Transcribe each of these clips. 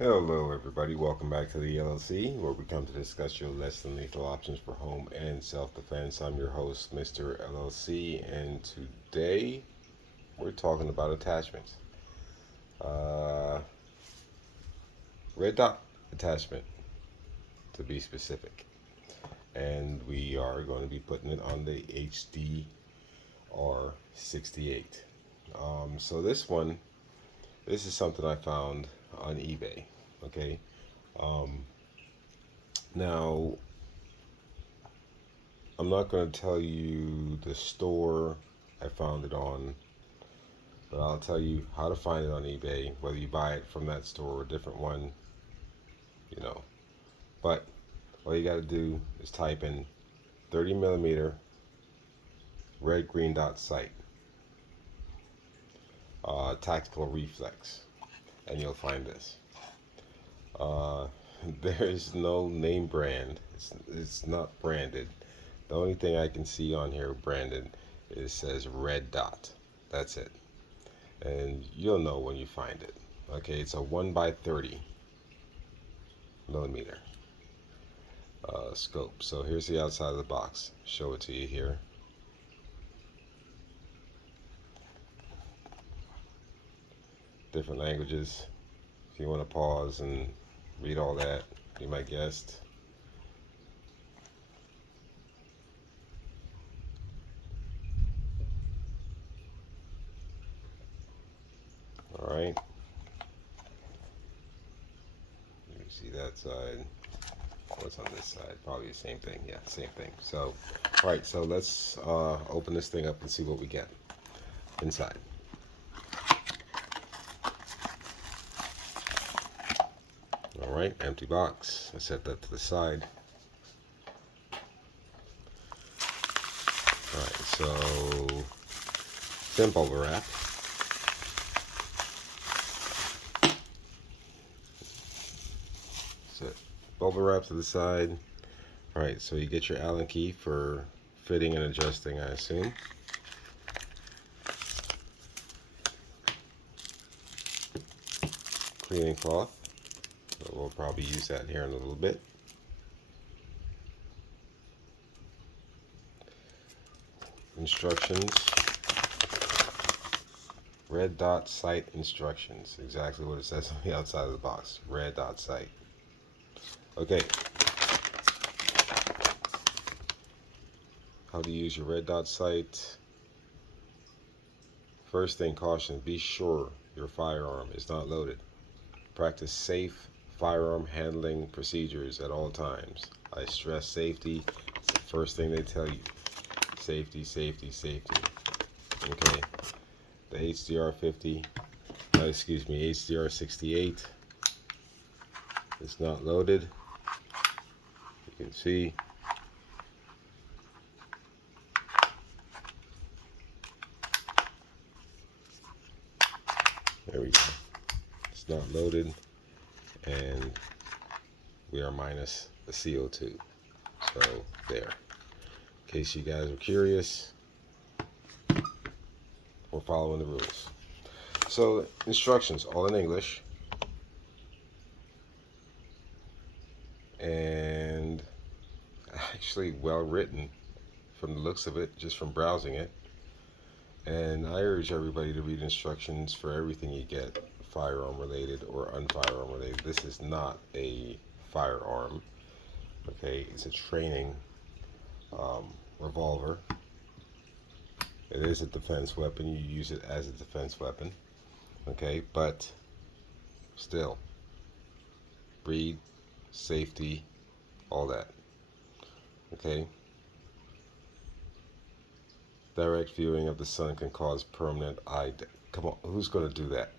Hello, everybody. Welcome back to the LLC, where we come to discuss your less than lethal options for home and self defense. I'm your host, Mr. LLC, and today we're talking about attachments. Uh, red dot attachment, to be specific. And we are going to be putting it on the HDR68. So this is something I found on eBay. Okay. Um, Now, I'm not going to tell you the store I found it on, but I'll tell you how to find it on eBay, whether you buy it from that store or a different one, you know. But all you got to do is type in 30 millimeter red green dot sight, tactical reflex, and you'll find this. Uh, there is no name brand, it's not branded. The only thing I can see on here branded is says red dot. That's it. And you'll know when you find it. Okay, it's a 1 by 30 millimeter scope. So here's the outside of the box. Show it to you here. Different languages. If you want to pause and read all that, be my guest. All right. You see that side. What's on this side? Probably the same thing. Yeah, same thing. So, all right. So let's open this thing up and see what we get inside. All right, empty box. I set that to the side. All right, so thin bubble wrap. So bubble wrap to the side. All right, so you get your Allen key for fitting and adjusting, I assume. Cleaning cloth. So we'll probably use that here in a little bit. Instructions. Red dot sight instructions. Exactly what it says on the outside of the box. Red dot sight. Okay. How to use your red dot sight. First thing, caution. Be sure your firearm is not loaded. Practice safe firearm handling procedures at all times. I stress safety. It's the first thing they tell you. Safety, safety, safety. Okay. The HDR68 is not loaded. You can see. There we go. It's not loaded, and we are minus the CO2. So there. In case you guys are curious, we're following the rules. So instructions, all in English, and actually well written from the looks of it, just from browsing it. And I urge everybody to read instructions for everything you get, firearm related or unfirearm related. This is not a firearm, okay? It's a training revolver. It is a defense weapon. You use it as a defense weapon, okay? But still, breed, safety, all that, okay? Direct viewing of the sun can cause permanent eye. Come on, who's going to do that?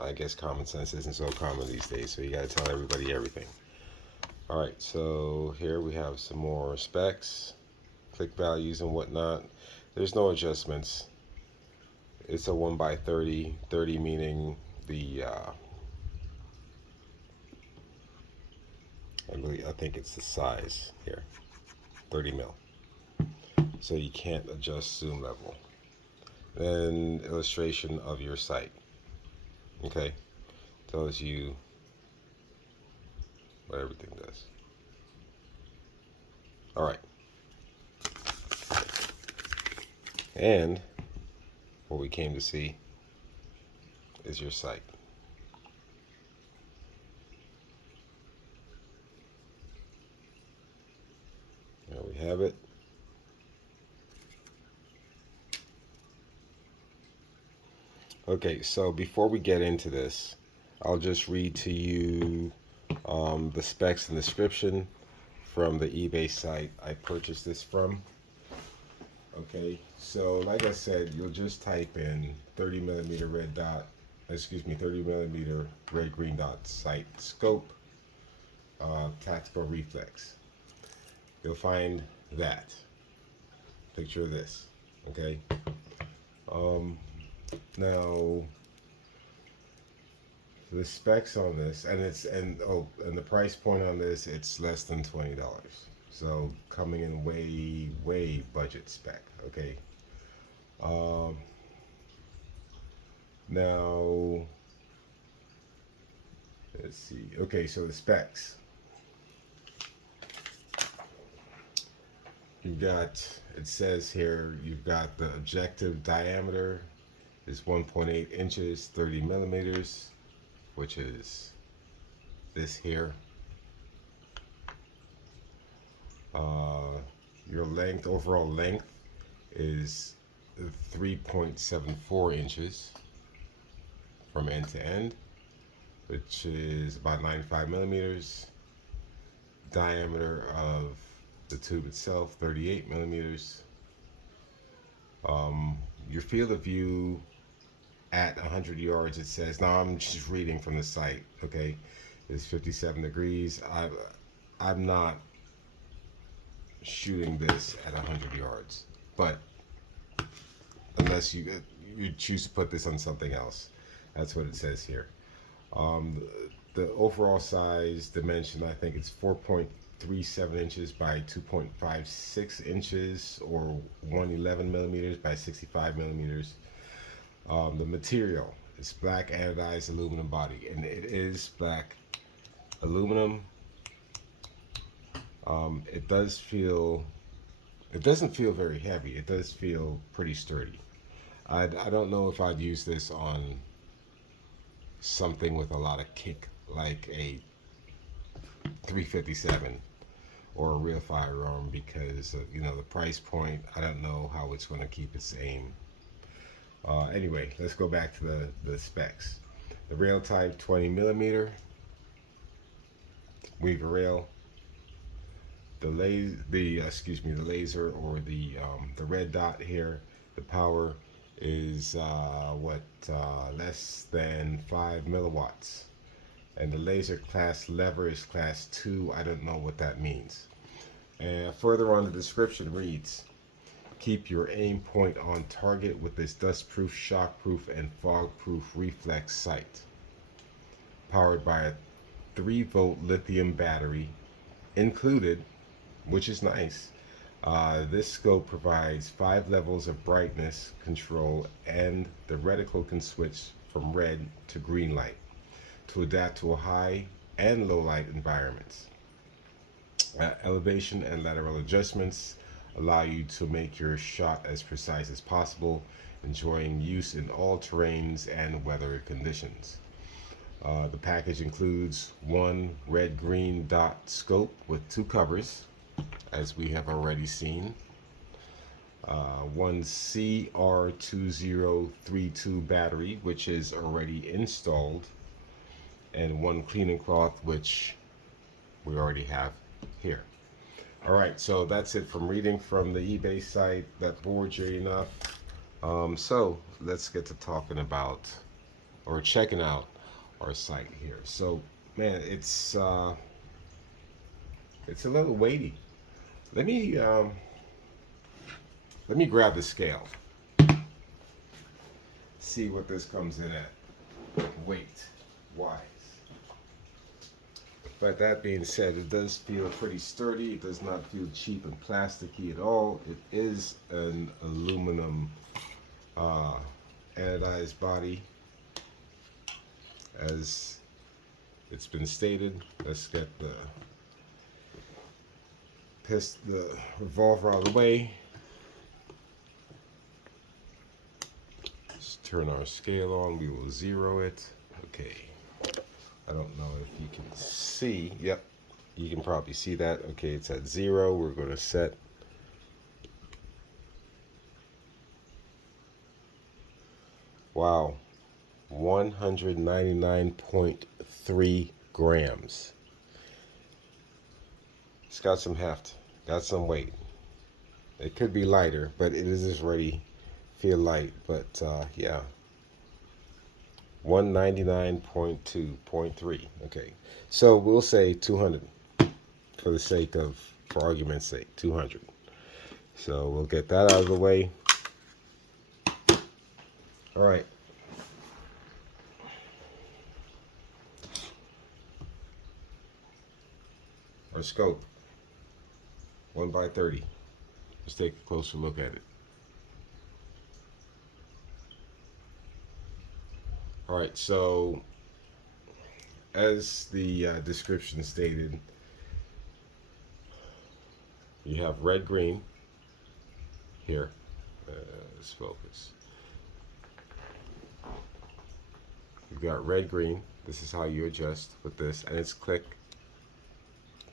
I guess common sense isn't so common these days, so you got to tell everybody everything. All right, so here we have some more specs, click values and whatnot. There's no adjustments. It's a 1 by 30, 30 meaning the I think it's the size here, 30 mil. So you can't adjust zoom level. Then illustration of your sight. Okay, Tells you what everything does. All right. And what we came to see is your sight. There we have it. Okay, so before we get into this, I'll just read to you the specs and description from the eBay site I purchased this from. Okay, so like I said, you'll just type in 30mm red dot, 30mm red green dot sight scope, tactical reflex. You'll find that picture of this. Okay, now the specs on this, and the price point on this, it's less than $20. So coming in way budget spec. Okay. Now let's see. Okay, so the specs. You've got, it says here, you've got the objective diameter is 1.8 inches, 30 millimeters, which is this here. Your length, overall length, is 3.74 inches from end to end, which is about 95 millimeters. Diameter of the tube itself, 38 millimeters. Your field of view at 100 yards, it says, now I'm just reading from the site, okay, is 57 degrees. I'm not shooting this at 100 yards, but unless you choose to put this on something else, that's what it says here. The overall size dimension, I think it's 4.37 inches by 2.56 inches, or 111 millimeters by 65 millimeters. The material is black anodized aluminum body, and it is black aluminum. It doesn't feel very heavy. It does feel pretty sturdy. I don't know if I'd use this on something with a lot of kick, like a 357 or a real firearm, because of, the price point. I don't know how it's going to keep its aim. Anyway, let's go back to the specs. The rail type, 20 millimeter weaver rail. The laser, or the red dot here, the power is less than 5 milliwatts, and the laser class lever is class 2. I don't know what that means. And further on, the description reads, keep your aim point on target with this dustproof, shockproof, and fogproof reflex sight, powered by a 3-volt lithium battery included, which is nice. This scope provides 5 levels of brightness control, and the reticle can switch from red to green light to adapt to a high and low light environments. Elevation and lateral adjustments allow you to make your shot as precise as possible, enjoying use in all terrains and weather conditions. The package includes one red-green dot scope with 2 covers, as we have already seen, one CR2032 battery, which is already installed, and one cleaning cloth, which we already have here. Alright, so that's it from reading from the eBay site. That bored you enough. So let's get to talking about, or checking out, our site here. So, man, it's a little weighty. Let me grab the scale. See what this comes in at weight wise. But that being said, it does feel pretty sturdy. It does not feel cheap and plasticky at all. It is an aluminum anodized body, as it's been stated. Let's get the revolver out of the way. Let's turn our scale on. We will 0 it. Okay. I don't know if you can see. Yep. You can probably see that. Okay, it's at 0. We're going to set. Wow. 199.3 grams. It's got some heft. Got some weight. It could be lighter, but it is already feel light. But yeah. 199.2.3. Okay. So we'll say 200 for the sake of, for argument's sake, 200. So we'll get that out of the way. All right. Our scope, 1x30. Let's take a closer look at it. All right, so as the description stated, you have red, green here. Let's focus. You've got red, green. This is how you adjust with this, and it's click.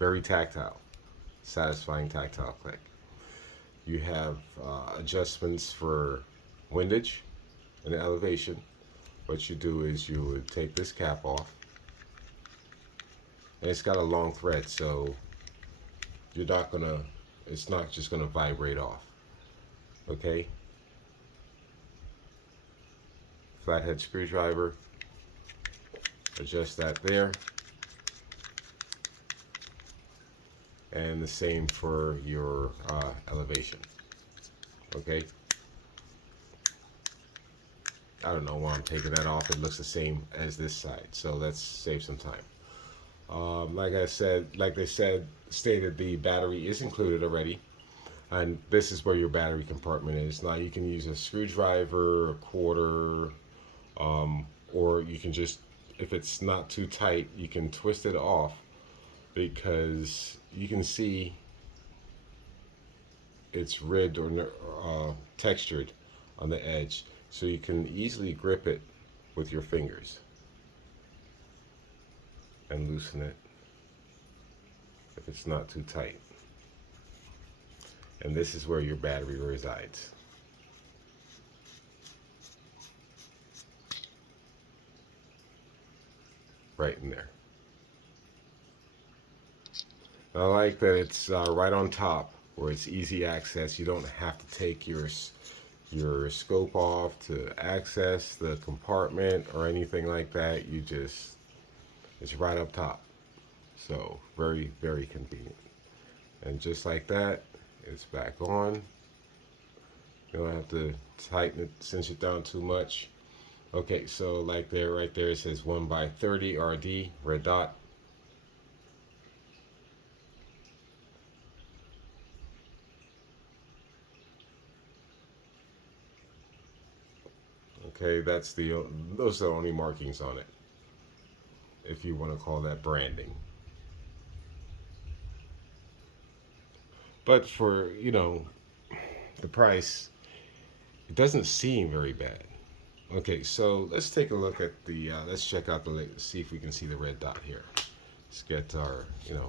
Very tactile, satisfying tactile click. You have adjustments for windage and elevation. What you do is you would take this cap off, and it's got a long thread, so you're not gonna, it's not just gonna vibrate off. Okay? Flathead screwdriver, adjust that there. And the same for your elevation. Okay? I don't know why I'm taking that off. It looks the same as this side, so let's save some time. Like they stated, the battery is included already, and this is where your battery compartment is. Now you can use a screwdriver, a quarter, or you can just, if it's not too tight, you can twist it off, because you can see it's ribbed or textured on the edge, so you can easily grip it with your fingers and loosen it if it's not too tight. And this is where your battery resides. Right in there. I like that it's right on top where it's easy access. You don't have to take your scope off to access the compartment or anything like that. You just, it's right up top. So very, very convenient. And just like that, it's back on. You don't have to tighten it, cinch it down too much. Okay, so like there, right there, it says 1x30 RD, red dot. Okay, that's those are the only markings on it, if you want to call that branding. But for, you know, the price, it doesn't seem very bad. Okay, so let's take a look at the, let's check out the, see if we can see the red dot here. Let's get our, you know,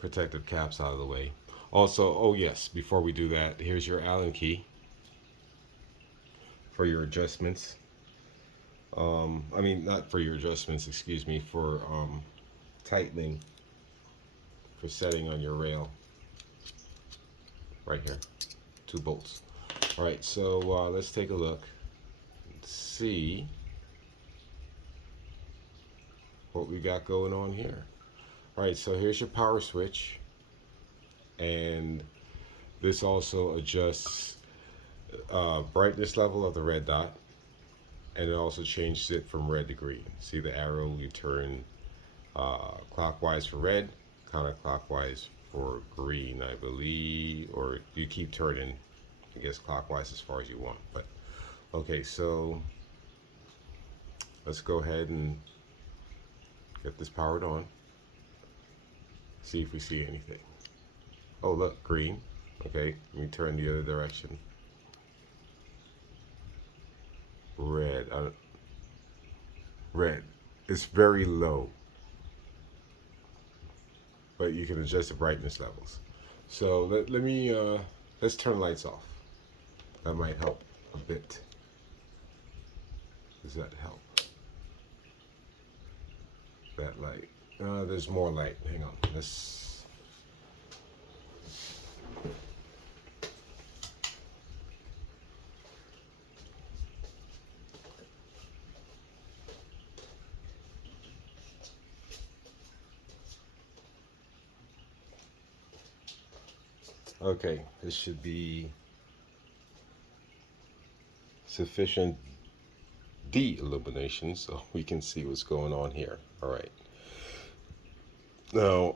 protective caps out of the way. Also, oh yes, before we do that, here's your Allen key for your adjustments. I mean, not for your adjustments, excuse me, for tightening, for setting on your rail. Right here, 2 bolts. All right, so let's take a look and see what we got going on here. All right, so here's your power switch, and this also adjusts brightness level of the red dot, and it also changes it from red to green. See the arrow? You turn clockwise for red, counterclockwise for green, I believe, or you keep turning, I guess, clockwise as far as you want. But okay, so let's go ahead and get this powered on. See if we see anything. Oh, look, green. Okay, let me turn the other direction. Red. Red. It's very low, but you can adjust the brightness levels. So let me let's turn lights off. That might help a bit. Does that help? That light. There's more light. Hang on. Let's. Okay, this should be sufficient de-illumination so we can see what's going on here. All right. Now,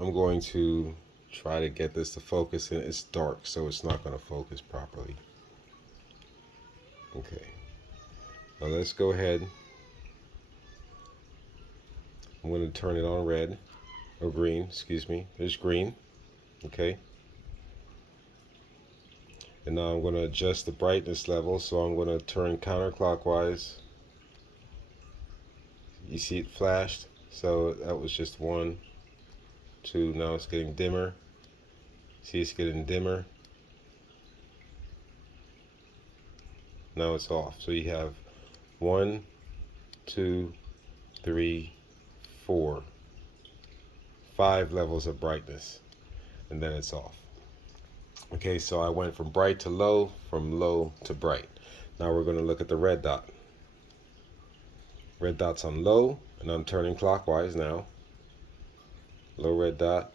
I'm going to try to get this to focus, and it's dark, so it's not going to focus properly. Okay. Now let's go ahead. I'm going to turn it on red, or green, excuse me. There's green. Okay. And now I'm going to adjust the brightness level, so I'm going to turn counterclockwise. You see it flashed? So that was just 1, 2, now it's getting dimmer. See, it's getting dimmer. Now it's off. So you have 1, 2, 3, 4, 5 levels of brightness, and then it's off. Okay, so I went from bright to low, from low to bright. Now we're going to look at the red dot. Red dot's on low, and I'm turning clockwise now. Low red dot.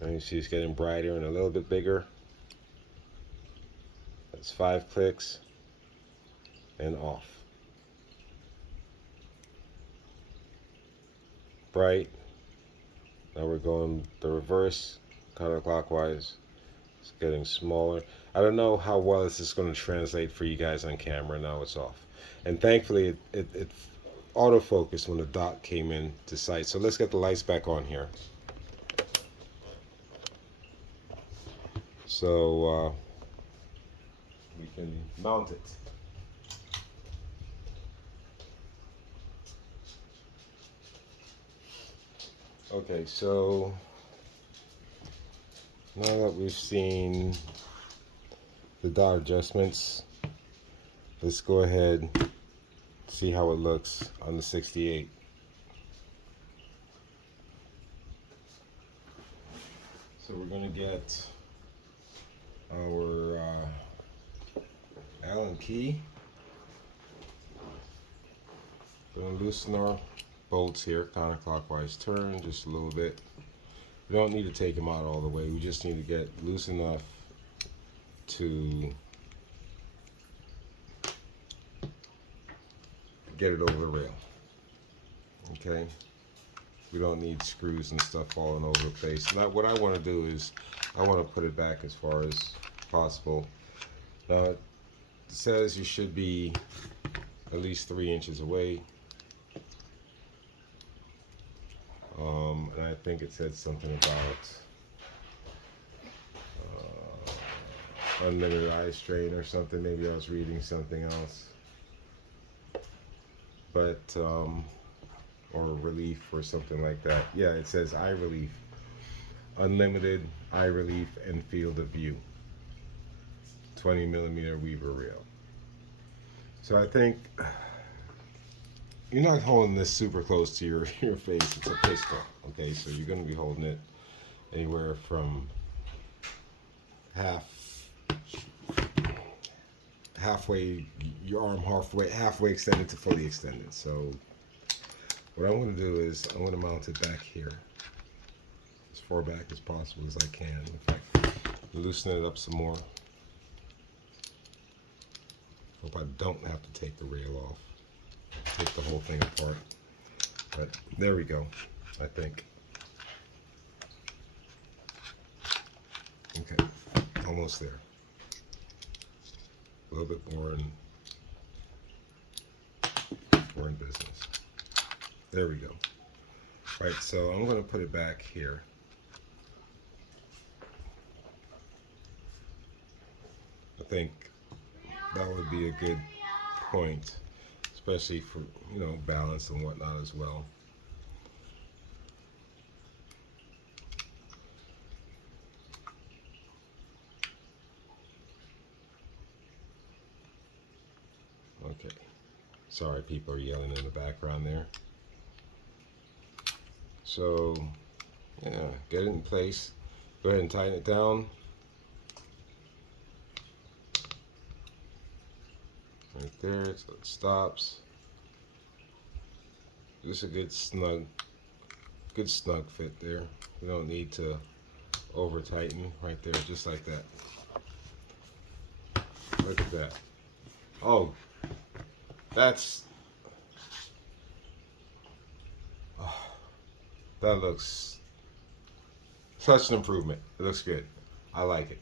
And you see it's getting brighter and a little bit bigger. That's 5 clicks, and off. Bright. Now we're going the reverse, counterclockwise. It's getting smaller. I don't know how well this is going to translate for you guys on camera. Now it's off. And thankfully it autofocused when the dot came in to sight. So let's get the lights back on here. So we can mount it. Okay, so now that we've seen the dot adjustments, let's go ahead and see how it looks on the 68. So we're going to get our Allen key. Going to loosen our bolts here, counterclockwise turn just a little bit. We don't need to take them out all the way. We just need to get loose enough to get it over the rail. Okay, we don't need screws and stuff falling over the place. Now what I want to do is I want to put it back as far as possible. Now it says you should be at least 3 inches away. And I think it said something about unlimited eye strain or something. Maybe I was reading something else. But or relief or something like that. Yeah, it says eye relief, unlimited eye relief and field of view, 20mm Weaver reel. So I think you're not holding this super close to your face. It's a pistol, okay? So you're going to be holding it anywhere from halfway, your arm halfway extended to fully extended. So what I'm going to do is I'm going to mount it back here, as far back as possible as I can. In fact, loosen it up some more. Hope I don't have to take the rail off, take the whole thing apart. But there we go, I think. Okay, almost there. A little bit more and we're in business. There we go. Right, so I'm going to put it back here. I think that would be a good point, especially for, you know, balance and whatnot as well. Okay. Sorry, people are yelling in the background there. So, yeah, get it in place. Go ahead and tighten it down. Right there, so it stops. Just a good snug fit there. You don't need to over tighten. Right there, just like that. Look at that. Oh, that's, oh, that looks such an improvement. It looks good. I like it.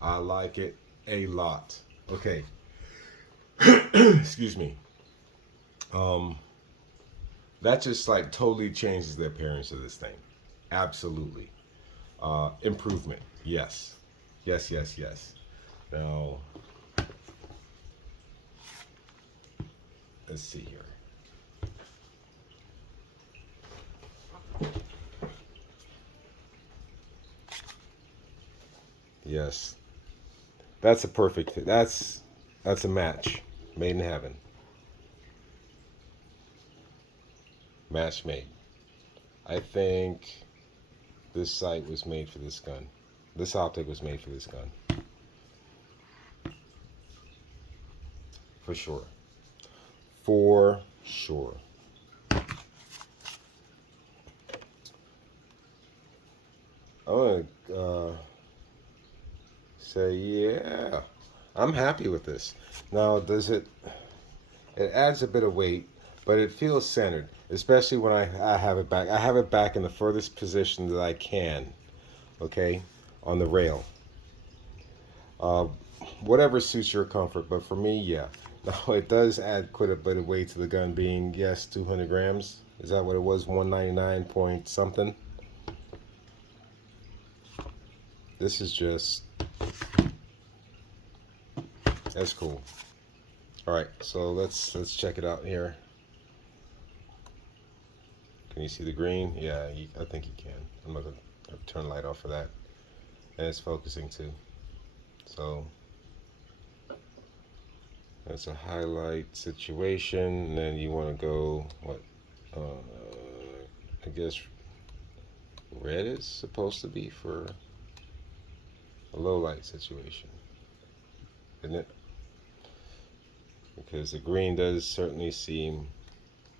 I like it a lot. Okay. Excuse me. That just like totally changes the appearance of this thing. Absolutely. Improvement. Yes. Yes, yes, yes. Now, let's see here. Yes. That's a perfect fit. That's a match. Made in heaven. Match made. I think this sight was made for this gun. This optic was made for this gun. For sure. For sure. I want to say, yeah, I'm happy with this. Now, does it adds a bit of weight, but it feels centered, especially when I have it back. I have it back in the furthest position that I can, okay, on the rail. Whatever suits your comfort, but for me, yeah. Now, it does add quite a bit of weight to the gun being, yes, 200 grams. Is that what it was? 199 point something? This is just, that's cool. All right, so let's check it out here. Can you see the green? Yeah, I think you can. I'm not gonna turn the light off for that. And it's focusing too. So that's a highlight situation, and then you want to go what? I guess red is supposed to be for a low light situation, isn't it? Because the green does certainly seem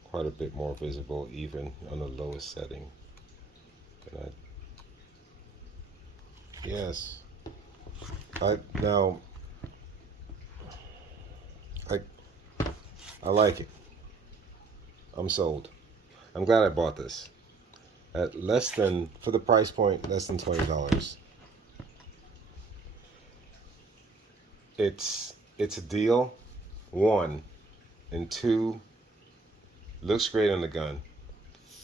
quite a bit more visible even on the lowest setting. Yes. I like it. I'm sold. I'm glad I bought this. At less than, for the price point, less than $20. It's a deal. One, and two, looks great on the gun.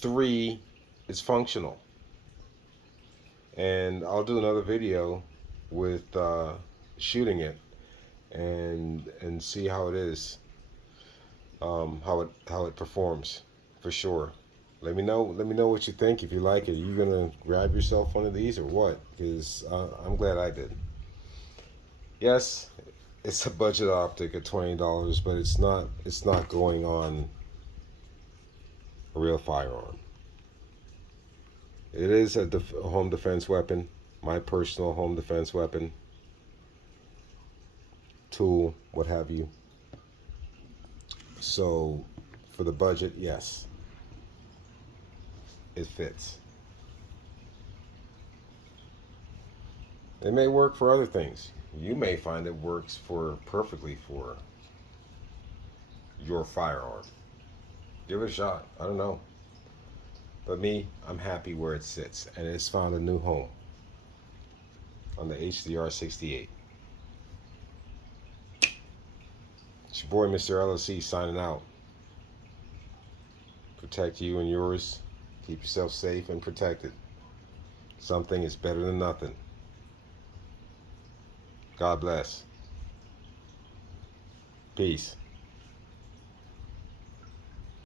Three, it's functional. And I'll do another video with shooting it and see how it is, how it performs, for sure. Let me know what you think. If you like it, are you gonna grab yourself one of these or what? Because I'm glad I did. Yes, it's a budget optic at $20, but it's not going on a real firearm. It is a home defense weapon, my personal home defense weapon, tool, what have you. So, for the budget, yes, it fits. It may work for other things. You may find it works perfectly for your firearm. Give it a shot. I don't know. But me, I'm happy where it sits, and it's found a new home on the HDR68. It's your boy, Mr. LOC, signing out. protect you and yours. Keep yourself safe and protected. Something is better than nothing. God bless. Peace.